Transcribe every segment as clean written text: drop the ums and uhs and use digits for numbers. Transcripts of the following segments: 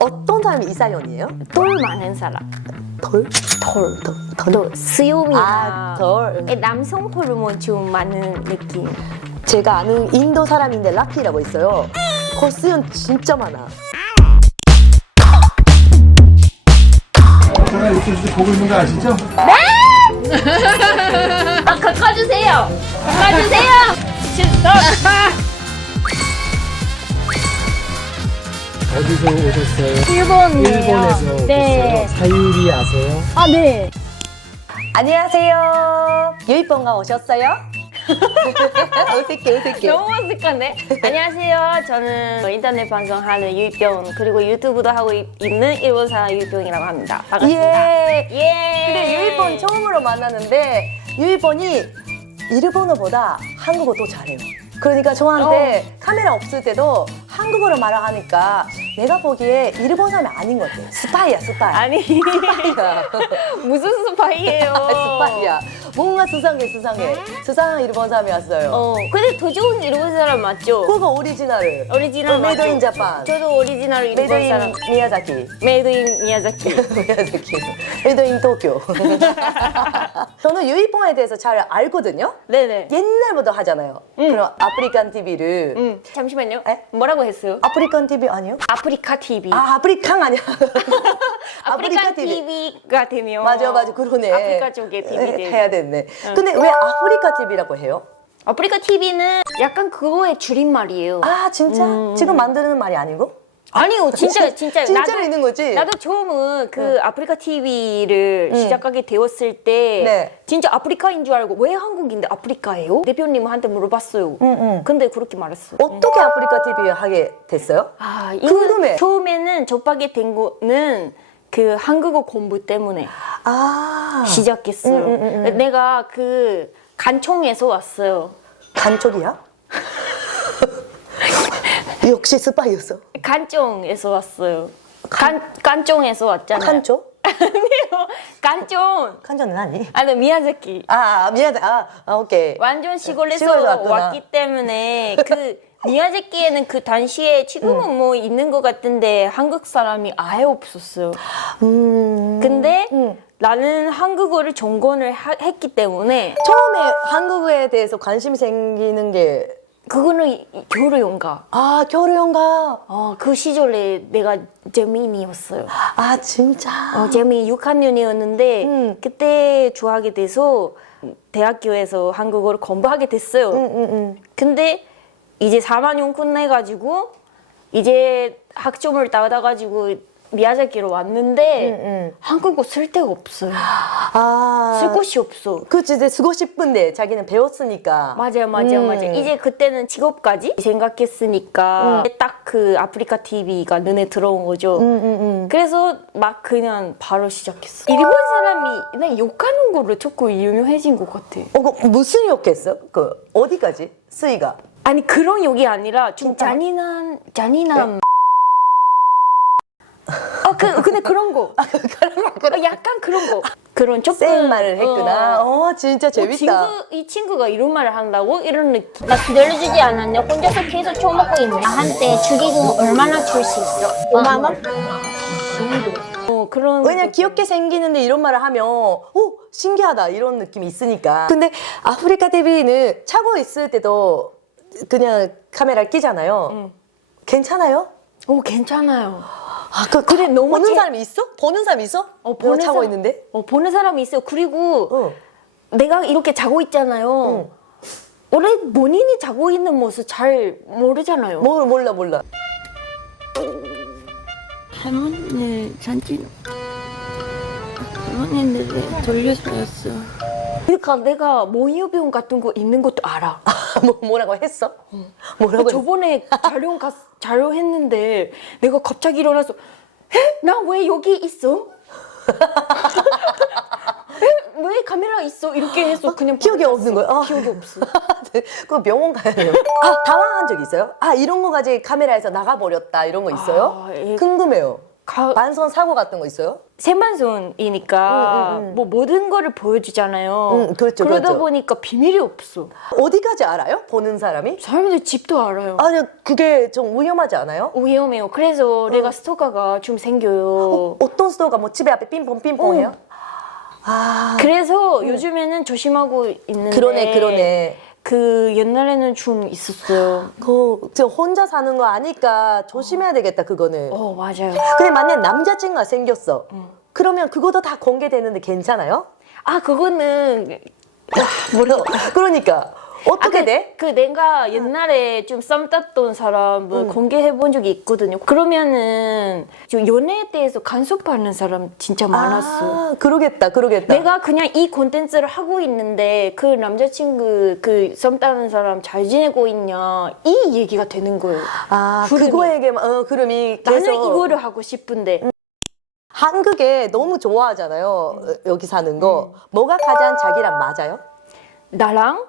어떤 사람이 이사연이에요? 돌 많은 사람. 덜? 더 수염이나 아, 덜. 남성 호르몬 좀 많은 느낌. 제가 아는 인도 사람인데 라키라고 있어요. 거스연 진짜 많아. 제가 이렇게 보고 있는 거 아시죠? 아, 가까주세요. 가까주세요. 어디서 오셨어요? 일본이에요. 일본에서 오셨어요? 네. 사유리 아세요? 아, 네. 안녕하세요. 유이pon가 오셨어요? 어색해. 너무 어색한데? 안녕하세요. 저는 인터넷 방송하는 유이병 그리고 유튜브도 하고 있는 일본 사람 유이병이라고 합니다. 반갑습니다. 예. 예. 근데 유이폰 처음으로 만났는데 유이폰이 일본어보다 한국어 더 잘해요. 그러니까 저한테 카메라 없을 때도 한국어로 말을 하니까 내가 보기에 일본 사람이 아닌 것 같아. 스파이야, 스파이. 아니 스파이야. 무슨 스파이예요? 스파이야. 뭔가 수상해. 수상한 일본 사람이 왔어요. 근데 더 좋은 일본 사람 맞죠? 그거 오리지널을. 오리지널 메이드 맞죠? 인 자판. 저도 오리지널 일본 메이드 인 사람. 미야자키. 메이드 인 미야자키. 미야자키. 메이드 인 도쿄. 저는 유이폰에 대해서 잘 알거든요. 네네. 옛날부터 하잖아요. 그럼 아프리칸 TV를. 잠시만요. 에? 뭐라고 했어요? 아프리칸 TV 아니요? 아프리카 TV. 아, 아프리칸 아니야. 아프리카 TV가 되면 맞아, 그러네. 아프리카 쪽에 TV 해야 됐네. 근데 왜 아프리카 TV라고 해요? 아프리카 TV는 약간 그거의 줄임말이에요. 아, 진짜? 지금 만드는 말이 아니고? 아니요, 진짜. 진짜로 있는 거지? 나도 처음은 그 아프리카 TV를 시작하게 되었을 때 네. 진짜 아프리카인 줄 알고 왜 한국인데 아프리카예요? 대표님한테 물어봤어요. 근데 그렇게 말했어. 어떻게 아프리카 TV 하게 됐어요? 아, 이거 궁금해. 처음에는 접하게 된 거는 그 한국어 공부 때문에 아, 시작했어요. 내가 그 간청에서 왔어요. 간쪽이야? 역시 스파이였어. 간청에서 왔어요. 간청에서 왔잖아요. 간쪽? 아니요, 간청. 간쪽은 아니. 아니, 미야자키. 미안해. 오케이. 완전 시골에서 시골에서 왔구나. 왔기 때문에 그 미야자키에는 그 당시에 지금은 뭐 있는 것 같은데 한국 사람이 아예 없었어요. 근데 나는 한국어를 전공을 했기 때문에 처음에 한국어에 대해서 관심이 생기는 게 그거는 겨울연가. 겨울연가. 그 시절에 내가 재민이었어요. 아, 진짜. 재민이 6학년이었는데 그때 좋아하게 돼서 대학교에서 한국어를 공부하게 됐어요. 근데 이제 4학년 끝내가지고 이제 학점을 따다가지고 미야자키로 왔는데 한국어 쓸 데가 없어요. 쓸 곳이 없어. 그치, 이제 쓰고 싶은데 자기는 배웠으니까. 맞아요. 이제 그때는 직업까지 생각했으니까 딱 그 아프리카 TV가 눈에 들어온 거죠. 그래서 막 그냥 바로 시작했어. 일본 사람이 나 욕하는 거로 자꾸 유명해진 것 같아. 무슨 욕했어? 어디까지? 수위가. 아니 그런 욕이 아니라 좀 잔인한. 근데 그런 거. 약간 그런 거. 그런 조금 센 말을 했구나. 진짜 재밌다. 이 친구가 이런 말을 한다고? 이런 느낌. 나 기다려주지 않았냐? 혼자서 계속 처먹고 있네. 나한테 축의금 얼마나 줄 수 있어? 5만 원? 그런. 왜냐면 귀엽게 생기는데 이런 말을 하면 신기하다 이런 느낌이 있으니까. 근데 아프리카 TV는 차고 있을 때도 그냥 카메라를 끼잖아요. 괜찮아요? 괜찮아요. 그래, 너무 보는 사람이 있어? 보는 사람이 있어? 보는 차고 있는데? 보는 사람이 있어요. 그리고 내가 이렇게 자고 있잖아요. 원래 본인이 자고 있는 모습 잘 모르잖아요. 몰라. 할머니 잔치 할머니들이 돌려줬어. 그러니까 내가 모유병 같은 거 있는 것도 알아. 뭐라고 했어? 뭐라고 했어? 저번에 촬영했는데 내가 갑자기 일어나서 나 왜 여기 있어? 왜 카메라 있어? 이렇게 해서 그냥 기억이 없는 거야? 기억이 없어. 그거 병원 가야 돼요. 당황한 적 있어요? 이런 거 가지고 카메라에서 나가버렸다 이런 거 있어요? 궁금해요. 반성 사고 같은 거 있어요? 생방송이니까 뭐 모든 거를 보여주잖아요. 그렇죠, 그러다 그렇죠. 보니까 비밀이 없어. 어디까지 알아요? 보는 사람이? 사람들 집도 알아요. 아니, 그게 좀 위험하지 않아요? 위험해요. 그래서 내가 스토커가 좀 생겨요. 어떤 스토어가 뭐 집에 앞에 삥뽕삥뽕해요? 그래서 요즘에는 조심하고 있는데 그러네. 그 옛날에는 좀 있었어요. 지금 혼자 사는 거 아니까 조심해야 되겠다, 그거는. 맞아요. 근데 만약 남자친구가 생겼어. 그러면 그것도 다 공개되는데 괜찮아요? 그거는 그러니까 어떻게 돼? 내가 옛날에 좀 썸 탔던 사람을 공개해 본 적이 있거든요. 그러면은 좀 연애에 대해서 간섭하는 사람 진짜 많았어. 그러겠다. 내가 그냥 이 콘텐츠를 하고 있는데 그 남자친구 그 썸 타는 사람 잘 지내고 있냐 이 얘기가 되는 거예요. 흐름이. 그거에게만 흐름이 계속. 나는 이거를 하고 싶은데 한국에 너무 좋아하잖아요. 여기 사는 거. 뭐가 가장 자기랑 맞아요? 나랑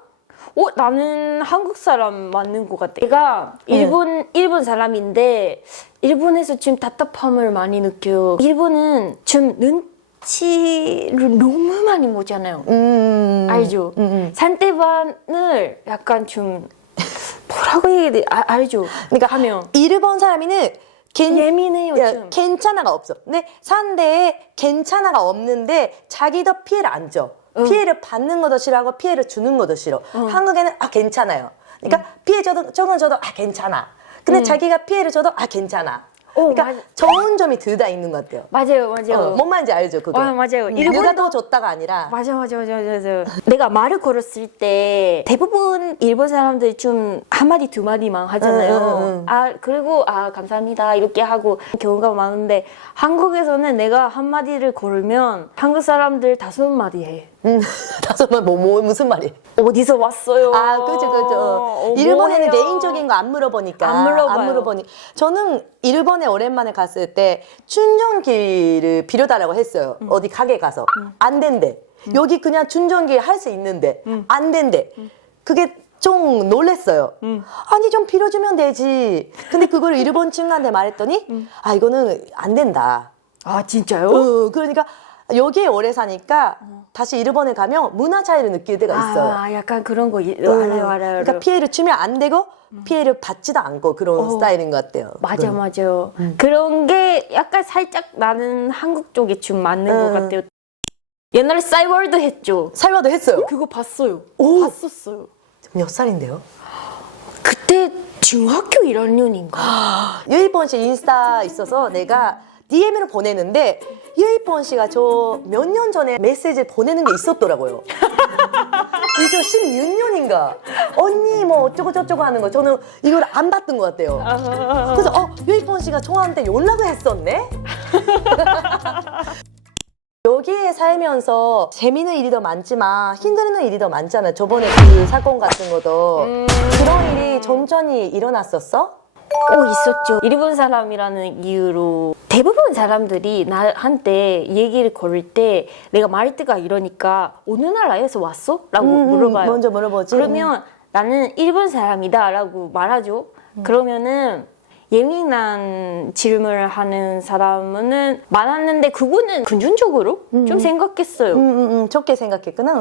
나는 한국 사람 맞는 것 같아. 내가 일본 사람인데 일본에서 좀 답답함을 많이 느껴요. 일본은 좀 눈치를 너무 많이 보잖아요. 알죠? 상대방을 약간 좀 뭐라고 얘기해야 돼? 알죠? 그러니까 하면 일본 사람이는 예민해요, 좀. 괜찮아가 없어. 근데 상대에 괜찮아가 없는데 자기도 피해를 안 줘. 피해를 받는 것도 싫어하고 피해를 주는 것도 싫어. 한국에는 괜찮아요. 그러니까 피해 줘도 괜찮아. 근데 자기가 피해를 줘도 괜찮아. 그러니까 맞아. 좋은 점이 둘 다 있는 것 같아요. 맞아요. 뭔 말인지 알죠, 그거? 맞아요. 누가 더 좋다가 아니라. 맞아. 내가 말을 걸었을 때 대부분 일본 사람들이 좀 한마디 두 마디만 하잖아요. 그리고 감사합니다 이렇게 하고 경우가 많은데 한국에서는 내가 한마디를 걸으면 한국 사람들 5마디 해. 5만 무슨 말이에요? 어디서 왔어요? 그죠. 일본에는 뭐예요? 개인적인 거 안 물어보니까. 안 물어봐요. 저는 일본에 오랜만에 갔을 때 충전기를 빌려달라고 했어요. 어디 가게 가서. 안 된대. 여기 그냥 충전기 할 수 있는데 안 된대. 그게 좀 놀랬어요. 아니 좀 빌려주면 되지. 근데 그걸 일본 친구한테 말했더니 이거는 안 된다. 진짜요? 그러니까 여기에 오래 사니까 다시 일본에 가면 문화 차이를 느낄 때가 있어요. 약간 그런 거 알아요. 그러니까 피해를 주면 안 되고 피해를 받지도 않고 그런 스타일인 것 같아요. 맞아. 그런 게 약간 살짝 나는 한국 쪽에 좀 맞는 것 같아요. 옛날에 싸이월드 했죠. 살바도 했어요. 그거 봤어요. 봤었어요. 몇 살인데요? 그때 중학교 1학년인가? 유이폰 씨 인스타 있어서 내가 DM으로 보내는데 유이폰 씨가 저 몇 년 전에 메시지 보내는 게 있었더라고요. 이제 16년인가 언니 뭐 어쩌고 저쩌고 하는 거 저는 이걸 안 봤던 것 같아요. 그래서 유이폰 씨가 저한테 연락을 했었네? 여기에 살면서 재미있는 일이 더 많지만 힘든 일이 더 많잖아요. 저번에 그 사건 같은 것도 그런 일이 천천히 일어났었어? 있었죠. 일본 사람이라는 이유로 대부분 사람들이 나한테 얘기를 걸을 때 내가 말투가 이러니까 어느 나라에서 왔어? 라고 물어봐요. 먼저 물어보지. 그러면 나는 일본 사람이다 라고 말하죠. 그러면은 예민한 질문을 하는 사람은 많았는데 그거는 금전적으로 좀 생각했어요. 좋게 생각했구나.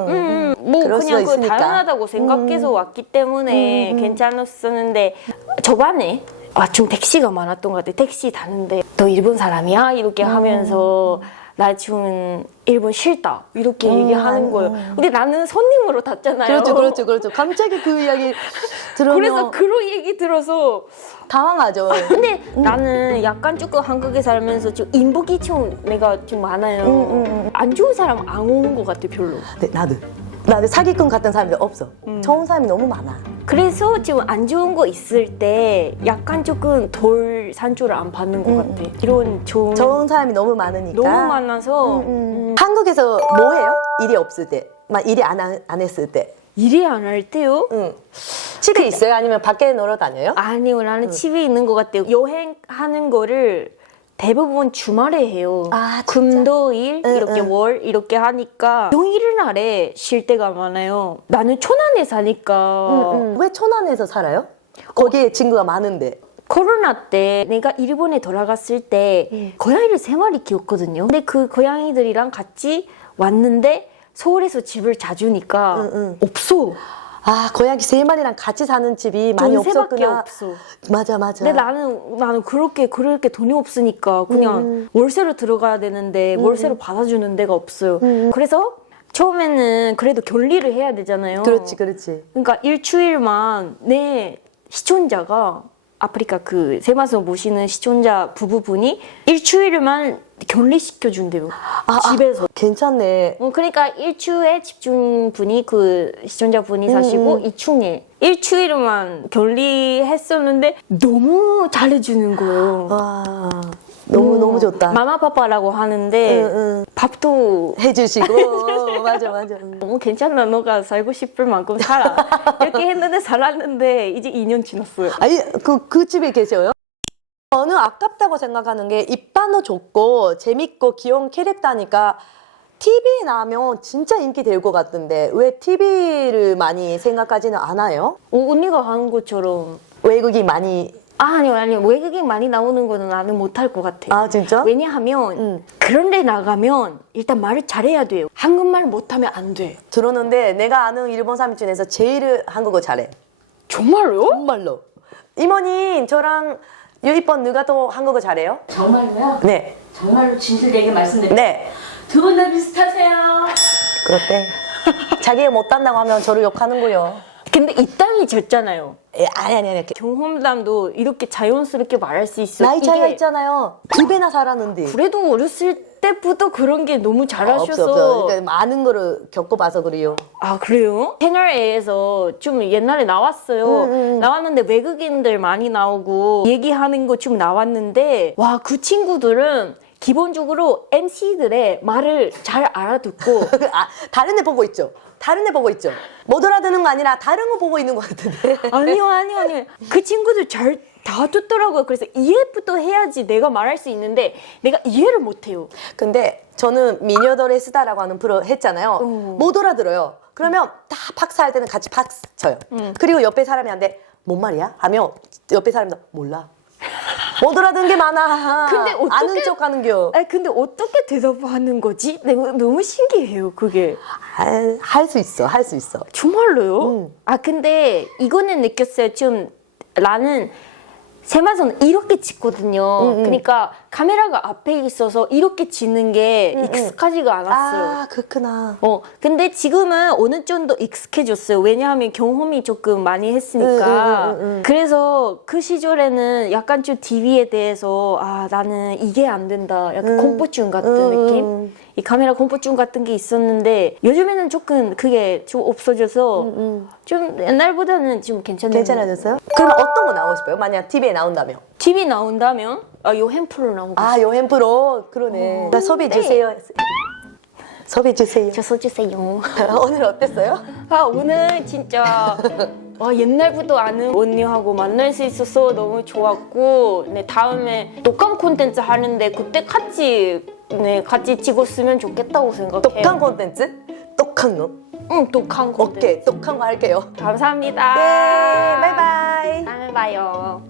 뭐 그럴 수도 그냥 그 있으니까. 당연하다고 생각해서 왔기 때문에 괜찮았었는데 저번에 좀 택시가 많았던 것 같아. 택시 타는데 너 일본 사람이야? 이렇게 하면서 나 지금 일본 싫다 이렇게 얘기하는 거예요. 근데 나는 손님으로 탔잖아요. 그렇죠. 갑자기 그 이야기 들으면 그래서 그런 얘기 들어서 당황하죠. 근데 나는 약간 조금 한국에 살면서 좀 인복이 좀 내가 좀 많아요. 안 좋은 사람 안 오는 것 같아 별로. 네, 나도 사기꾼 같은 사람들 없어. 좋은 사람이 너무 많아. 그래서 지금 안 좋은 거 있을 때 약간 조금 덜 산조를 안 받는 것 같아. 이런 좋은 사람이 너무 많으니까. 너무 많아서 한국에서 뭐 해요? 일이 없을 때. 막 일이 안 했을 때. 일이 안 할 때요? 집에 있어요? 아니면 밖에 놀러 다녀요? 아니요, 나는 집에 있는 것 같아요. 여행하는 거를 대부분 주말에 해요. 금토일 이렇게 월 이렇게 하니까 평일 날에 쉴 때가 많아요. 나는 천안에 사니까 왜 천안에서 살아요? 거기에 친구가 많은데. 코로나 때 내가 일본에 돌아갔을 때 고양이를 3마리 키웠거든요. 근데 그 고양이들이랑 같이 왔는데 서울에서 집을 자주니까 없어. 아, 고양이 3마리랑 같이 사는 집이 많이 전세밖에 없었구나. 없어. 맞아, 맞아. 근데 나는 그렇게 돈이 없으니까 그냥 월세로 들어가야 되는데 월세로 받아주는 데가 없어요. 그래서 처음에는 그래도 격리를 해야 되잖아요. 그렇지, 그렇지. 그러니까 일주일만 내 시청자가 아프리카 그 세마서 모시는 시청자 부부분이 일주일만 격리시켜 준대요. 집에서. 괜찮네. 그러니까 1층에 집중분이 그 시청자분이 사시고 2층에 일주일만 격리했었는데 너무 잘해주는 거예요. 와, 너무 좋다. 마마파파라고 하는데 밥도 해주시고. 맞아, 맞아. 너무 괜찮아. 너가 살고 싶을 만큼 살아. 이렇게 했는데 살았는데 이제 2년 지났어요. 아니, 그 집에 계셔요? 저는 아깝다고 생각하는 게 입단도 좋고 재밌고 귀여운 캐릭터니까 TV에 나오면 진짜 인기 될 것 같은데 왜 TV를 많이 생각하지는 않아요? 언니가 하는 것처럼 외국이 많이. 아니요. 외국인 많이 나오는 거는 나는 못할 것 같아. 아, 진짜? 왜냐하면 그런 데 나가면 일단 말을 잘해야 돼요. 한국말 못하면 안 돼. 들었는데 내가 아는 일본 사람 중에서 제일 한국어 잘해. 정말요? 정말로. 이모님, 저랑 유이번 누가 더 한국어 잘해요? 정말로요? 네. 정말로 진실되게 말씀드릴게요. 네. 두 분 다 비슷하세요. 그렇대. 자기가 못한다고 하면 저를 욕하는 거요. 근데 이 땅이 졌잖아요. 아니. 경험담도 이렇게 자연스럽게 말할 수 있어. 나이 차이가 이게 있잖아요. 2배나 살았는데. 그래도 어렸을 때부터 그런 게 너무 잘하셔서. 없어. 그러니까 많은 거를 겪어봐서 그래요. 아, 그래요? 채널 A에서 좀 옛날에 나왔어요. 나왔는데 외국인들 많이 나오고 얘기하는 거 좀 나왔는데 와, 그 친구들은 기본적으로 MC들의 말을 잘 알아듣고 아, 다른 애 보고 있죠. 다른 애 보고 있죠. 못 알아듣는 거 아니라 다른 거 보고 있는 것 같은데. 아니요. 그 친구들 잘 다 듣더라고요. 그래서 이해부터 해야지 내가 말할 수 있는데 내가 이해를 못해요. 근데 저는 미녀들의 수다라고 하는 프로 했잖아요. 못 알아들어요. 그러면 다 박수 할 때는 같이 박수 쳐요. 그리고 옆에 사람이 한테 뭔 말이야? 하면 옆에 사람도 몰라. 못 알아듣는 게 많아. 근데 어떻게- 아는 척 하는겨. 아니, 근데 어떻게 대답하는 거지? 내가 너무 신기해요, 그게. 할 수 있어. 할 수 있어. 정말로요? 아, 근데 이거는 느꼈어요. 좀 나는 세마선 이렇게 찍거든요. 그러니까 카메라가 앞에 있어서 이렇게 찍는 게 익숙하지가 않았어요. 아, 그렇구나. 근데 지금은 어느 정도 익숙해졌어요. 왜냐하면 경험이 조금 많이 했으니까. 그래서 그 시절에는 약간 좀 TV에 대해서 아, 나는 이게 안 된다. 약간 공포증 같은 느낌? 이 카메라 공포증 같은 게 있었는데 요즘에는 조금 그게 좀 없어져서 좀 옛날보다는 좀 괜찮은. 괜찮아졌어요? 그럼 어떤 거 나오고 싶어요? 만약 TV에 나온다면? TV 나온다면 요 햄프로 나오고 아, 여행 프로. 그러네. 나 섭외 주세요. 섭외 주세요. 저 써주세요. 오늘 어땠어요? 아, 오늘 진짜 옛날부터 아는 언니하고 만날 수 있어서 너무 좋았고 네, 다음에 독감 콘텐츠 하는데 그때 같이 찍었으면 좋겠다고 생각해요. 독한 콘텐츠? 독한 거? 응, 독한 콘텐츠. 오케이, 독한 거 할게요. 감사합니다. 네, 바이바이. 다음에 봐요.